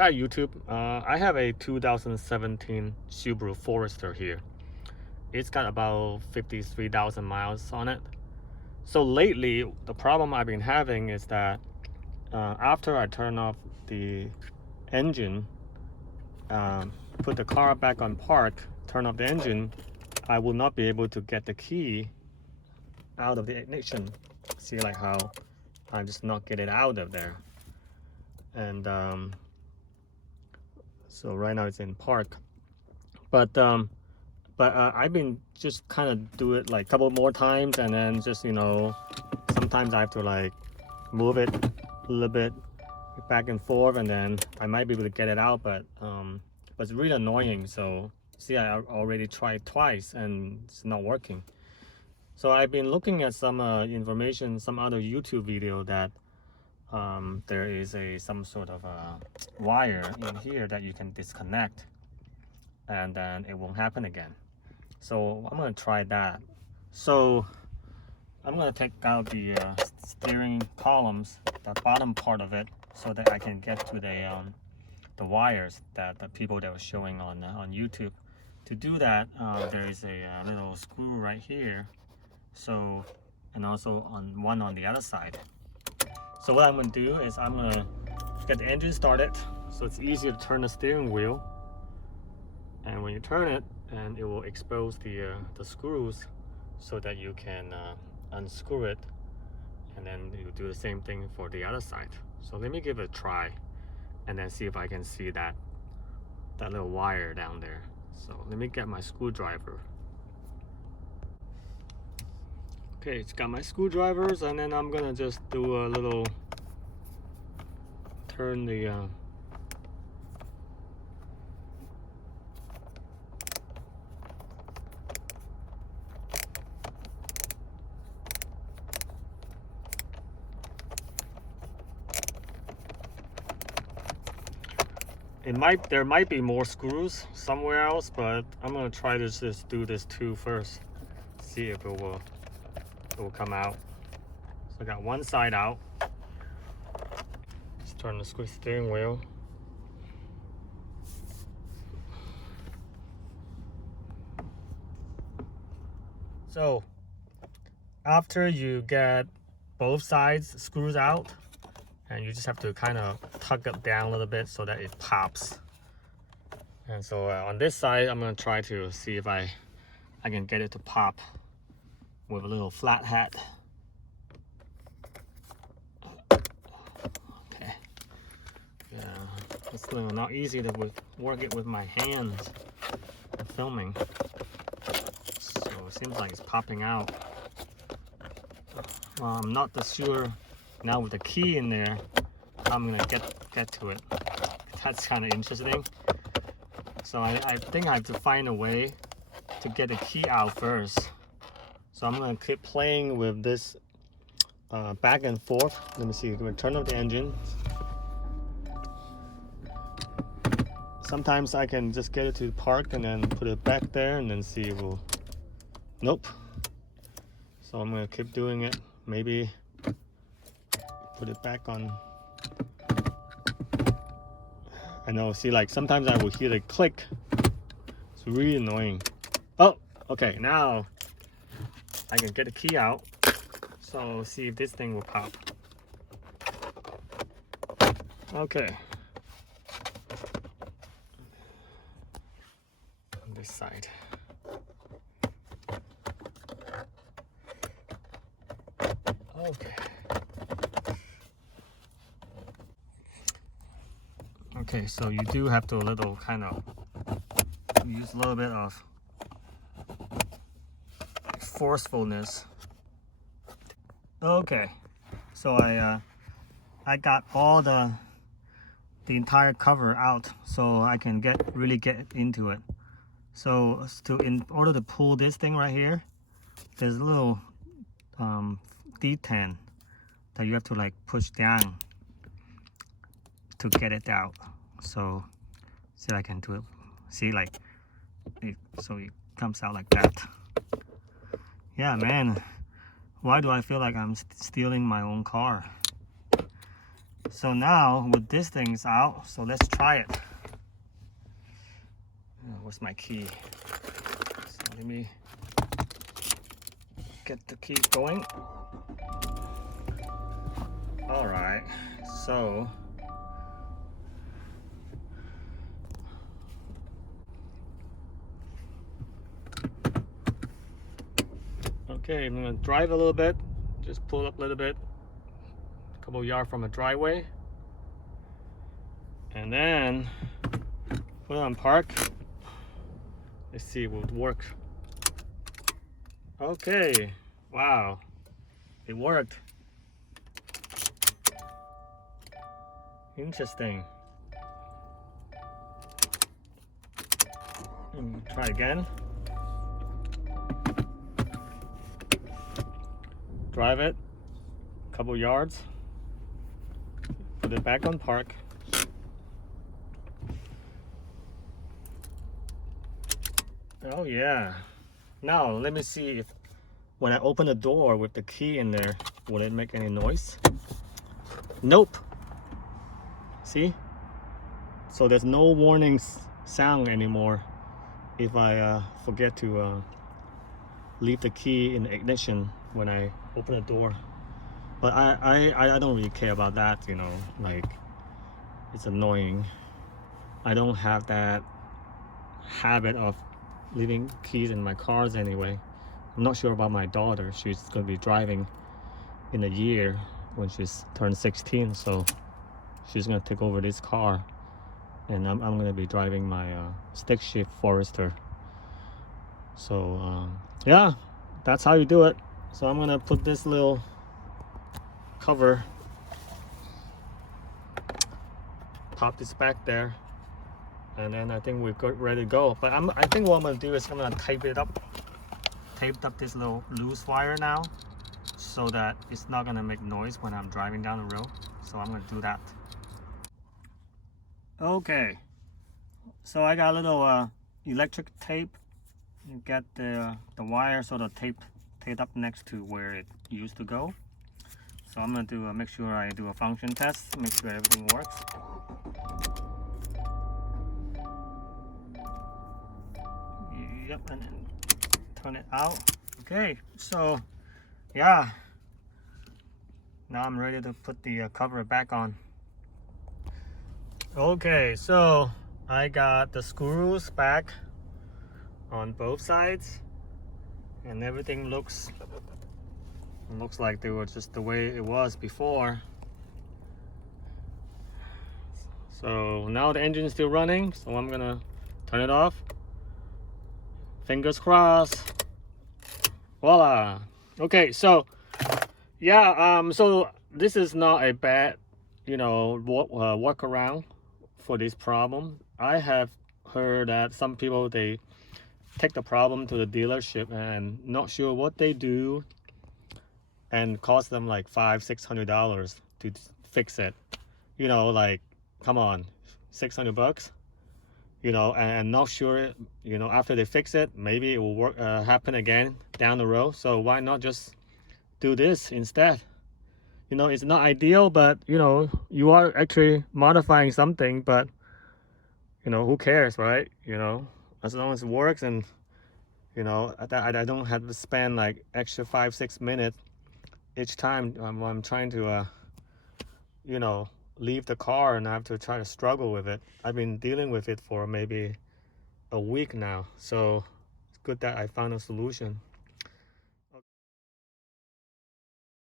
Hi YouTube, I have a 2017 Subaru Forester here. It's got about 53,000 miles on it. So lately, the problem I've been having is that after I turn off the engine, put the car back on park, turn off the engine, I will not be able to get the key out of the ignition. See like how I just not get it out of there. And so right now it's in park, but I've been just kind of do it like a couple more times, and then just sometimes I have to like move it a little bit back and forth, and then I might be able to get it out, but it's really annoying. So see, I already tried twice and it's not working. So I've been looking at some information, some other YouTube video that there is some sort of a wire in here that you can disconnect, and then it won't happen again. So I'm gonna try that. So I'm gonna take out the steering columns, the bottom part of it, so that I can get to the wires that the people that were showing on YouTube. To do that, there is a little screw right here. So, and also one on the other side. So what I'm gonna do is I'm gonna get the engine started, so it's easier to turn the steering wheel. And when you turn it, and it will expose the screws so that you can unscrew it, and then you do the same thing for the other side. So let me give it a try, and then see if I can see that little wire down there. So let me get my screwdriver. Okay, it's got my screwdrivers, and then I'm gonna just do a little turn the there might be more screws somewhere else, but I'm gonna try to just do this two first, see if it will come out. So I got one side out. Just turn the steering wheel. So after you get both sides screws out, and you just have to kind of tug it down a little bit so that it pops. And so on this side, I'm gonna try to see if I can get it to pop with a little flat hat. Okay. Yeah, it's not easy to work it with my hands and filming. So it seems like it's popping out. I'm not sure now with the key in there I'm gonna get to it. That's kind of interesting. So I think I have to find a way to get the key out first. So I'm gonna keep playing with this back and forth. Let me see, I'm gonna turn off the engine. Sometimes I can just get it to park and then put it back there and then see if we'll, nope. So I'm gonna keep doing it. Maybe put it back on. I know, see, like sometimes I will hear the click. It's really annoying. Oh, okay, now I can get the key out. So see if this thing will pop. Okay. On this side. Okay. Okay, so you do have to kind of use a little bit of forcefulness. Okay, so I got all the entire cover out, so I can really get into it. So in order to pull this thing right here, there's a little D10 that you have to like push down to get it out. So see if I can do it. See, like so it comes out like that. Yeah, man, why do I feel like I'm stealing my own car? So now with this thing's out, so let's try it. Where's my key? So let me get the key going. All right, so okay, I'm gonna drive a little bit, just pull up a little bit, a couple yards from a driveway, and then put it on park. Let's see if it would work. Okay, wow, it worked. Interesting. Try again. Drive it a couple yards, put it back on park. Oh yeah. Now let me see if when I open the door with the key in there, will it make any noise? Nope. See? So there's no warning sound anymore if I forget to leave the key in the ignition when I open the door. But I don't really care about that, you know, like it's annoying. I don't have that habit of leaving keys in my cars anyway. I'm not sure about my daughter. She's gonna be driving in a year when she's turned 16, so she's gonna take over this car, and I'm gonna be driving my stick shift Forester. So yeah, that's how you do it. So I'm gonna put this little cover, pop this back there, and then I think we're good, ready to go. But I think what I'm gonna do is I'm gonna tape up this little loose wire now, so that it's not gonna make noise when I'm driving down the road. So I'm gonna do that. Okay, so I got a little electric tape. You get the wire sort of taped up next to where it used to go. So I'm gonna do make sure I do a function test, make sure everything works. Yep, and then turn it out. Okay, so yeah, now I'm ready to put the cover back on. Okay, so I got the screws back on both sides, and everything looks like they were just the way it was before. So now the engine's still running, so I'm gonna turn it off. Fingers crossed. Voila. Okay, so yeah, so this is not a bad, you know, workaround for this problem. I have heard that some people, they take the problem to the dealership and not sure what they do, and cost them like $500-600 to fix it. You know, like, come on, $600, you know, and not sure, you know, after they fix it, maybe it will work, happen again down the road. So why not just do this instead? You know, it's not ideal, but you know, you are actually modifying something, but you know, who cares, right? You know, as long as it works, and you know, I don't have to spend like extra 5-6 minutes each time I'm trying to you know, leave the car, and I have to try to struggle with it. I've been dealing with it for maybe a week now, so it's good that I found a solution.